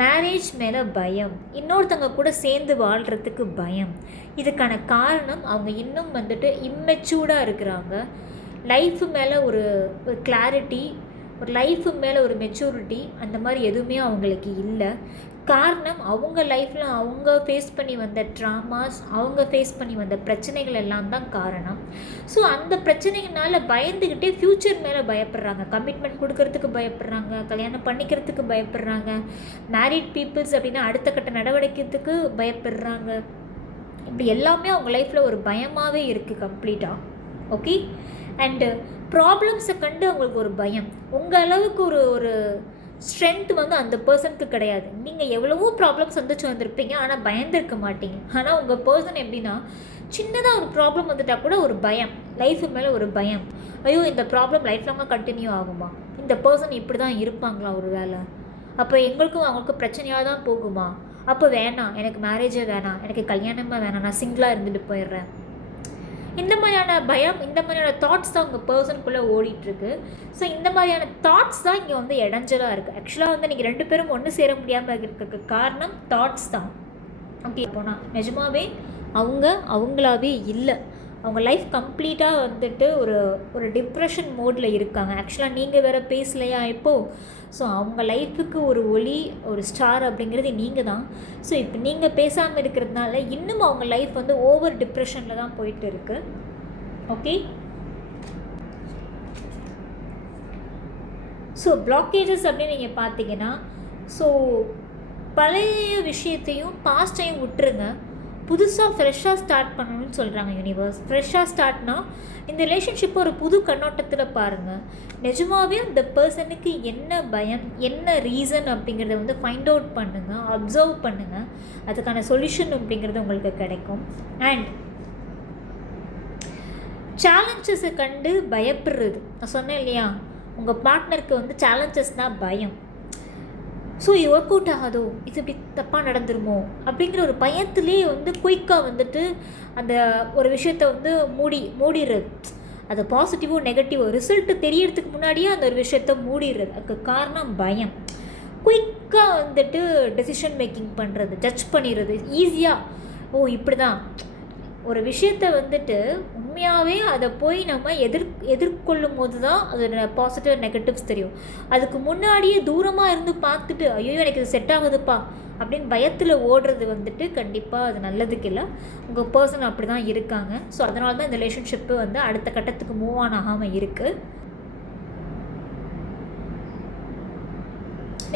மேரேஜ் மேலே பயம், இன்னொருத்தவங்க கூட சேர்ந்து வாழ்கிறதுக்கு பயம். இதுக்கான காரணம் அவங்க இன்னும் வந்துட்டு இம்மெச்சூர்டாக இருக்கிறாங்க. லைஃபு மேலே ஒரு கிளாரிட்டி, ஒரு லைஃபு மேலே ஒரு மெச்சூரிட்டி அந்த மாதிரி எதுவுமே அவங்களுக்கு இல்லை. காரணம் அவங்க லைஃப்பில் அவங்க ஃபேஸ் பண்ணி வந்த ட்ராமாஸ், அவங்க ஃபேஸ் பண்ணி வந்த பிரச்சனைகள் எல்லாம் தான் காரணம். ஸோ அந்த பிரச்சனைகளால் பயந்துக்கிட்டே ஃப்யூச்சர் மேலே பயப்படுறாங்க, கமிட்மெண்ட் கொடுக்கறதுக்கு பயப்படுறாங்க, கல்யாணம் பண்ணிக்கிறதுக்கு பயப்படுறாங்க, மேரிட் பீப்புள்ஸ் அப்படின்னா அடுத்த கட்ட நடவடிக்கிறதுக்கு பயப்படுறாங்க. இப்படி எல்லாமே அவங்க லைஃப்பில் ஒரு பயமாகவே இருக்குது கம்ப்ளீட்டாக. ஓகே. அண்டு ப்ராப்ளம்ஸை கண்டு அவங்களுக்கு ஒரு பயம். உங்கள் அளவுக்கு ஒரு ஒரு ஸ்ட்ரென்த் வந்து அந்த பர்சனுக்கு கிடையாது. நீங்கள் எவ்வளவோ ப்ராப்ளம் சந்திச்சு வந்திருப்பீங்க, ஆனால் பயந்துருக்க மாட்டீங்க. ஆனால் உங்கள் பர்சன் எப்படின்னா, சின்னதாக ஒரு ப்ராப்ளம் வந்துட்டால் கூட ஒரு பயம், லைஃபு மேலே ஒரு பயம். ஐயோ, இந்த ப்ராப்ளம் லைஃப் லாங்காக கண்டினியூ ஆகுமா, இந்த பர்சன் இப்படி தான் இருப்பாங்களா ஒரு வேளை, அப்போ எங்களுக்கும் அவங்களுக்கும் பிரச்சனையாக தான் போகுமா, அப்போ வேணாம், எனக்கு மேரேஜே வேணாம், எனக்கு கல்யாணமாக வேணாம், நான் சிங்கிளாக இருந்துட்டு போயிடுறேன். இந்த மாதிரியான பயம், இந்த மாதிரியான தாட்ஸ் தான் உங்கள் பர்சனுக்குள்ளே ஓடிட்டுருக்கு. ஸோ இந்த மாதிரியான தாட்ஸ் தான் இங்கே வந்து இடைஞ்சலாக இருக்குது. ஆக்சுவலாக வந்து நீங்கள் 2 பேரும் ஒன்று சேர முடியாமல் இருக்கிறதுக்கு காரணம் தாட்ஸ் தான். ஓகே, போனால் நிஜமாகவே அவங்களாவே இல்லை. அவங்க லைஃப் கம்ப்ளீட்டாக வந்துட்டு ஒரு ஒரு டிப்ரெஷன் மோடில் இருக்காங்க. ஆக்சுவலாக நீங்கள் வேறு பேசலையா இப்போது. ஸோ அவங்க லைஃபுக்கு ஒரு ஒளி, ஒரு ஸ்டார் அப்படிங்கிறது நீங்கள் தான். ஸோ இப்போ நீங்கள் பேசாமல் இருக்கிறதுனால இன்னும் அவங்க லைஃப் வந்து ஓவர் டிப்ரெஷனில் தான் போயிட்டு இருக்கு. ஓகே. ஸோ பிளாக்கேஜஸ் அப்படின்னு நீங்கள் பார்த்தீங்கன்னா, ஸோ பழைய விஷயத்தையும் பாஸ்டையும் விட்டுருங்க, புதுசாக ஃப்ரெஷ்ஷாக ஸ்டார்ட் பண்ணணும்னு சொல்கிறாங்க யூனிவர்ஸ். ஃப்ரெஷ்ஷாக ஸ்டார்ட்னா இந்த ரிலேஷன்ஷிப்பை ஒரு புது கண்ணோட்டத்தில் பாருங்கள். நிஜமாகவே அந்த பர்சனுக்கு என்ன பயம், என்ன ரீசன் அப்படிங்கிறத வந்து ஃபைண்ட் அவுட் பண்ணுங்கள், அப்சர்வ் பண்ணுங்கள். அதுக்கான சொல்யூஷன் அப்படிங்கிறது உங்களுக்கு கிடைக்கும். அண்ட் சேலஞ்சஸை கண்டு பயப்படுறது, நான் சொன்னேன் இல்லையா, உங்கள் பார்ட்னருக்கு வந்து சேலஞ்சஸ்னால் பயம். ஸோ இது ஒர்க் அவுட் ஆகாதோ, இது இப்படி தப்பாக நடந்துருமோ அப்படிங்கிற ஒரு பயத்திலே வந்து குயிக்காக வந்துட்டு அந்த ஒரு விஷயத்தை வந்து மூடிடுறது. அது பாசிட்டிவோ நெகட்டிவோ ரிசல்ட்டு தெரியறதுக்கு முன்னாடியே அந்த ஒரு விஷயத்த மூடிடுறது. அதுக்கு காரணம் பயம். குயிக்காக வந்துட்டு டெசிஷன் மேக்கிங் பண்ணுறது, ஜட்ஜ் பண்ணிடுறது ஈஸியாக. ஓ, இப்படி தான் ஒரு விஷயத்தை வந்துட்டு உண்மையாகவே அதை போய் நம்ம எதிர்கொள்ளும் போது தான் அதோட பாசிட்டிவ் நெகட்டிவ்ஸ் தெரியும். அதுக்கு முன்னாடியே தூரமாக இருந்து பார்த்துட்டு ஐயோ எனக்கு இது செட் ஆகுதுப்பா அப்படின்னு பயத்தில் ஓடுறது வந்துட்டு கண்டிப்பாக அது நல்லதுக்கு இல்லை. உங்கள் பர்சன் அப்படி தான் இருக்காங்க. ஸோ அதனால தான் இந்த ரிலேஷன்ஷிப்பு வந்து அடுத்த கட்டத்துக்கு மூவ் ஆன் ஆகாமல் இருக்குது.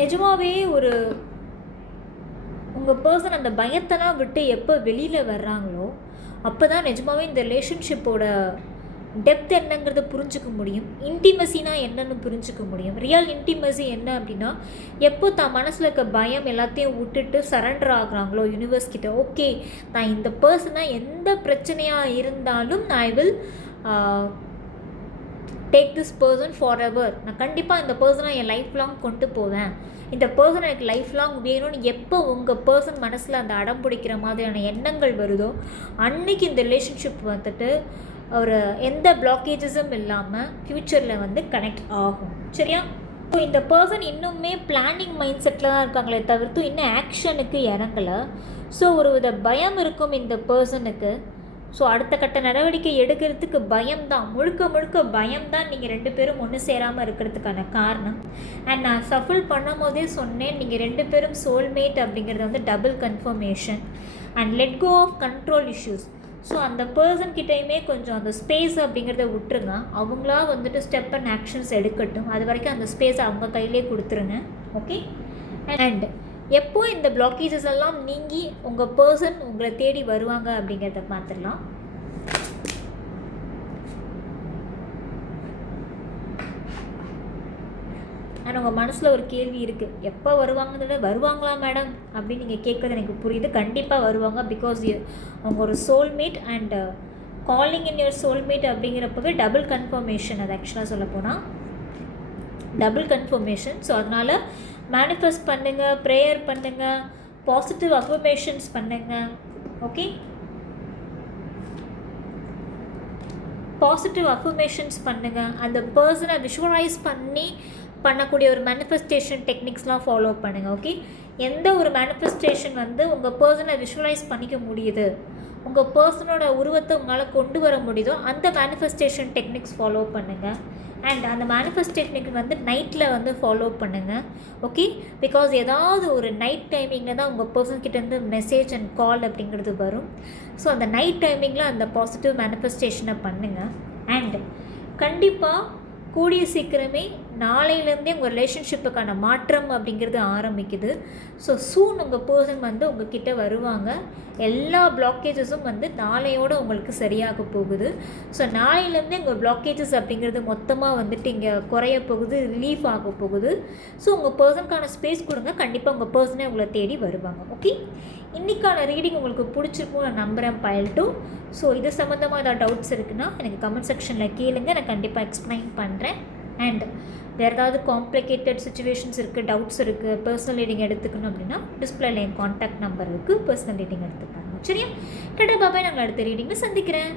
நிஜமாகவே ஒரு உங்கள் பர்சன் அந்த பயத்தெல்லாம் விட்டு எப்போ வெளியில் வர்றாங்களோ அப்போ தான் நிஜமாகவே இந்த ரிலேஷன்ஷிப்போட டெப்த் என்னங்கிறத புரிஞ்சிக்க முடியும். இன்டிமசினா என்னன்னு புரிஞ்சிக்க முடியும். ரியல் இன்டிமசி என்ன அப்படின்னா, எப்போ தான் மனசில் இருக்க பயம் எல்லாத்தையும் விட்டுட்டு சரண்டர் ஆகுறாங்களோ யூனிவர்ஸ் கிட்ட, ஓகே நான் இந்த பர்சனாக எந்த பிரச்சனையாக இருந்தாலும் I will take this person for ever. நான் கண்டிப்பாக இந்த பர்சனை என் லைஃப் லாங் கொண்டு போவேன், இந்த பர்சன் எனக்கு லைஃப் லாங் வேணும்னு எப்போ உங்கள் பர்சன் மனசில் அந்த அடம் பிடிக்கிற மாதிரியான எண்ணங்கள் வருதோ அன்றைக்கி இந்த ரிலேஷன்ஷிப் வந்துட்டு ஒரு எந்த பிளாக்கேஜஸும் இல்லாமல் ஃப்யூச்சரில் வந்து கனெக்ட் ஆகும். சரியா? ஸோ இந்த பர்சன் இன்னுமே பிளானிங் மைண்ட் செட்டில் தான் இருக்காங்களே தவிர்த்து இன்னும் ஆக்ஷனுக்கு இறங்கலை. ஸோ ஒரு வித பயம் இருக்கும் இந்த பர்சனுக்கு. ஸோ அடுத்த கட்ட நடவடிக்கை எடுக்கிறதுக்கு பயம்தான், முழுக்க பயம்தான் நீங்கள் 2 பேரும் ஒன்று சேராமல் இருக்கிறதுக்கான காரணம். அண்ட் நான் சஃபில் பண்ணும் போதே சொன்னேன், நீங்கள் 2 பேரும் சோல்மேட் அப்படிங்கிறது வந்து double confirmation. And let go of control issues. So அந்த பர்சன்கிட்டையுமே கொஞ்சம் அந்த ஸ்பேஸ் அப்படிங்கிறத விட்டுருங்க. அவங்களா வந்துட்டு ஸ்டெப் அண்ட் ஆக்ஷன்ஸ் எடுக்கட்டும். அது வரைக்கும் அந்த ஸ்பேஸை அவங்க கையிலே கொடுத்துருங்க. ஓகே. அண்ட் எப்போ இந்த பிளாக்கேஜஸ் எல்லாம் நீங்கி உங்கள் பர்சன் உங்களை தேடி வருவாங்க அப்படிங்கிறத பார்த்துடலாம். ஆனால் உங்கள் மனசில் ஒரு கேள்வி இருக்குது, எப்போ வருவாங்களா மேடம் அப்படின்னு நீங்கள் கேட்குறது எனக்கு புரியுது. கண்டிப்பாக வருவாங்க. பிகாஸ் அவங்க ஒரு soulmate and calling in your soulmate அப்படிங்கிறப்பவே டபுள் கன்ஃபர்மேஷன். அது ஆக்சுவலாக சொல்ல போனால் டபுள் கன்ஃபர்மேஷன். ஸோ அதனால் மேனிஃபெஸ்ட் பண்ணுங்கள், ப்ரேயர் பண்ணுங்கள், பாசிட்டிவ் அஃபர்மேஷன்ஸ் பண்ணுங்கள். ஓகே, பாசிட்டிவ் அஃபர்மேஷன்ஸ் பண்ணுங்கள். அந்த பர்சனை விஷுவலைஸ் பண்ணக்கூடிய ஒரு மேனிஃபெஸ்டேஷன் டெக்னிக்ஸ்லாம் ஃபாலோ பண்ணுங்கள். ஓகே, எந்த ஒரு மேனிஃபெஸ்டேஷன் வந்து உங்கள் பர்சனை விஷுவலைஸ் பண்ணிக்க முடியுது, உங்கள் பர்சனோட உருவத்தை உங்களால் கொண்டு வர முடியுதோ அந்த மேனிஃபெஸ்டேஷன் டெக்னிக்ஸ் ஃபாலோ பண்ணுங்கள். அண்ட் அந்த மேனிஃபெஸ்ட் டெக்னிக் வந்து நைட்டில் வந்து ஃபாலோ பண்ணுங்கள். ஓகே, பிகாஸ் ஏதாவது ஒரு நைட் டைமிங்கில் தான் உங்கள் பர்சன்கிட்டேருந்து மெசேஜ் அண்ட் கால் அப்படிங்கிறது வரும். ஸோ அந்த நைட் டைமிங்கில் அந்த பாசிட்டிவ் மேனிஃபெஸ்டேஷனை பண்ணுங்கள். அண்ட் கண்டிப்பாக கூடிய சீக்கிரமே நாளையிலேருந்தே உங்கள் ரிலேஷன்ஷிப்புக்கான மாற்றம் அப்படிங்கிறது ஆரம்பிக்குது. ஸோ சூன் உங்கள் பர்சன் வந்து உங்கள் கிட்ட வருவாங்க. எல்லா பிளாக்கேஜஸும் வந்து நாளையோடு உங்களுக்கு சரியாக போகுது. ஸோ நாளையிலேருந்தே உங்கள் பிளாக்கேஜஸ் அப்படிங்கிறது மொத்தமாக வந்துட்டு இங்கே குறைய போகுது, ரிலீஃப் ஆக போகுது. ஸோ உங்கள் பர்சனுக்கான ஸ்பேஸ் கொடுங்க, கண்டிப்பாக உங்கள் பர்சனே உங்களை தேடி வருவாங்க. ஓகே, இன்றைக்கான ரீடிங் உங்களுக்கு பிடிச்சிருக்கும் நான் நம்புகிறேன் பைல் 2. ஸோ இது சம்மந்தமாக ஏதாவது டவுட்ஸ் இருக்குன்னா எனக்கு கமெண்ட் செக்ஷனில் கேளுங்க, நான் கண்டிப்பாக எக்ஸ்பிளைன் பண்ணுறேன். அண்ட் வேறு ஏதாவது காம்ப்ளிகேட்டட் சுச்சுவேஷன்ஸ் இருக்குது, டவுட்ஸ் இருக்குது, பர்சனல் ரீடிங் எடுத்துக்கணும் அப்படின்னா டிஸ்பிளேல என் காண்டாக்ட் நம்பர் இருக்குது, பர்சனல் ரீடிங் எடுத்துப்பாங்க. சரியா? டடா பாபாய், நாங்கள் அடுத்த ரீடிங்கில் சந்திக்கிறேன்.